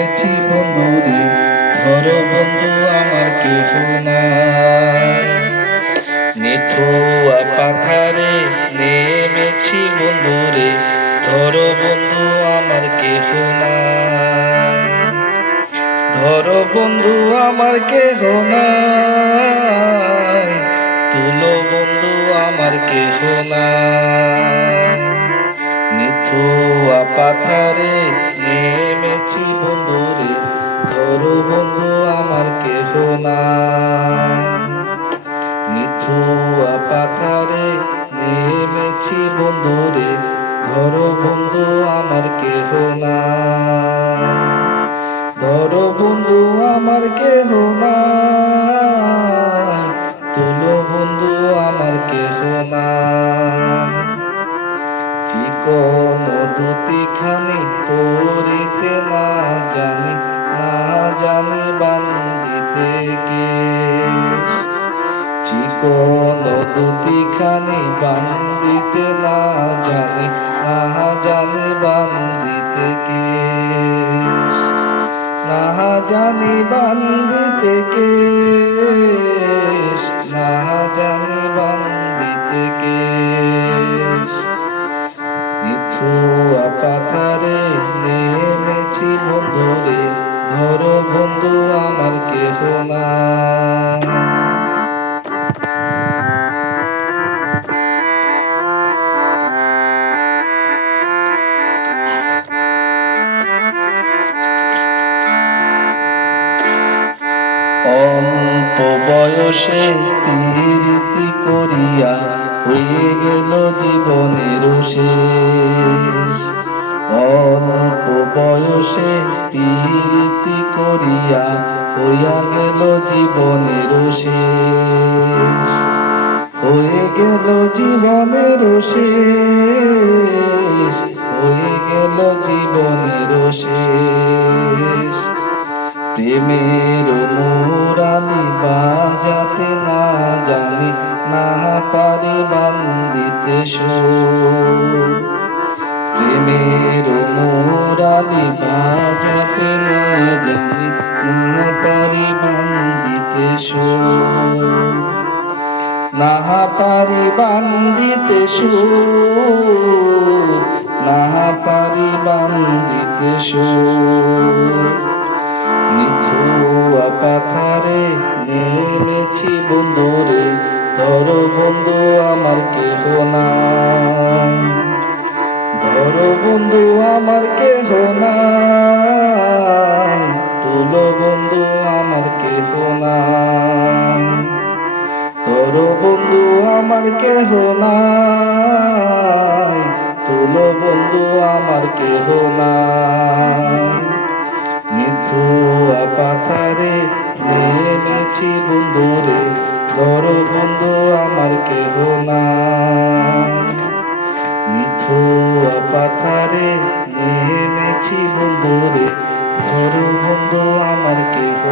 নেমেছি বন্ধুরে, ধরো বন্ধু আমার কেহ নাই। নিঠুয়া পাথারে নেমেছি বন্ধুরে, ধরো বন্ধু আমার কেহ নাই। ধরো বন্ধু আমার কেহ নাই, তুলো বন্ধু আমার কেহ নাই। নিঠুয়া পাথারে নেমেছি বন্ধুরে, ধরো বন্ধু আমার কেহ নাই। নিঠুয়া পাথারে নেমেছি বন্ধুরে, ধরো বন্ধু আমার কেহ নাই। ধরো বন্ধু আমার কেহ নাই, তুলো বন্ধু আমার কেহ নাই। চিকন দুটিখানি পড়িতে না জানি, না জানি বান্ধিতে কেশ। চিকন দুটিখানি বান্ধিতে না জানি, না জানি বান্ধিতে কেশ। না জানি বান্ধিতে কেশ, না জানি বান্ধিতে কেশ। নিঠুয়া পাথারে নেমেছি বন্ধুরে, ধরো বন্ধু আমার কেহ নাই। অল্প বয়সে প্রীতি করিয়া হয়ে গেল জীবনের শেষ। অল্প বয়সে প্রীতি করিয়া হইয়া গেল জীবনের শেষ। হয়ে গেল জীবনের শেষ, হয়ে গেল জীবনের শেষ। প্রেমের মুরালি বাজাতে না জানি, না পারি বান্ধিতে সুর। প্রেমের মুরালি বাজাতে না জানি, না পারি বান্ধিতে সুর। না পারি বান্ধিতে সুর, না পারি বান্ধিতে সুর। নিঠুয়া পাথারে নেমেছি বন্ধুরে, ধরো বন্ধু আমার কেহ নাই। ধরো বন্ধু আমার কেহ নাই, তুলো বন্ধু আমার কেহ নাই। ধরো বন্ধু আমার কেহ নাই, তুলো বন্ধু আমার কেহ নাই। নিঠুয়া পাথারে নেমেছি বন্ধুরে, ধরো বন্ধু আমার কেহ নাই। নিঠুয়া পাথারে নেমেছি বন্ধুরে, ধরো বন্ধু আমার কেহ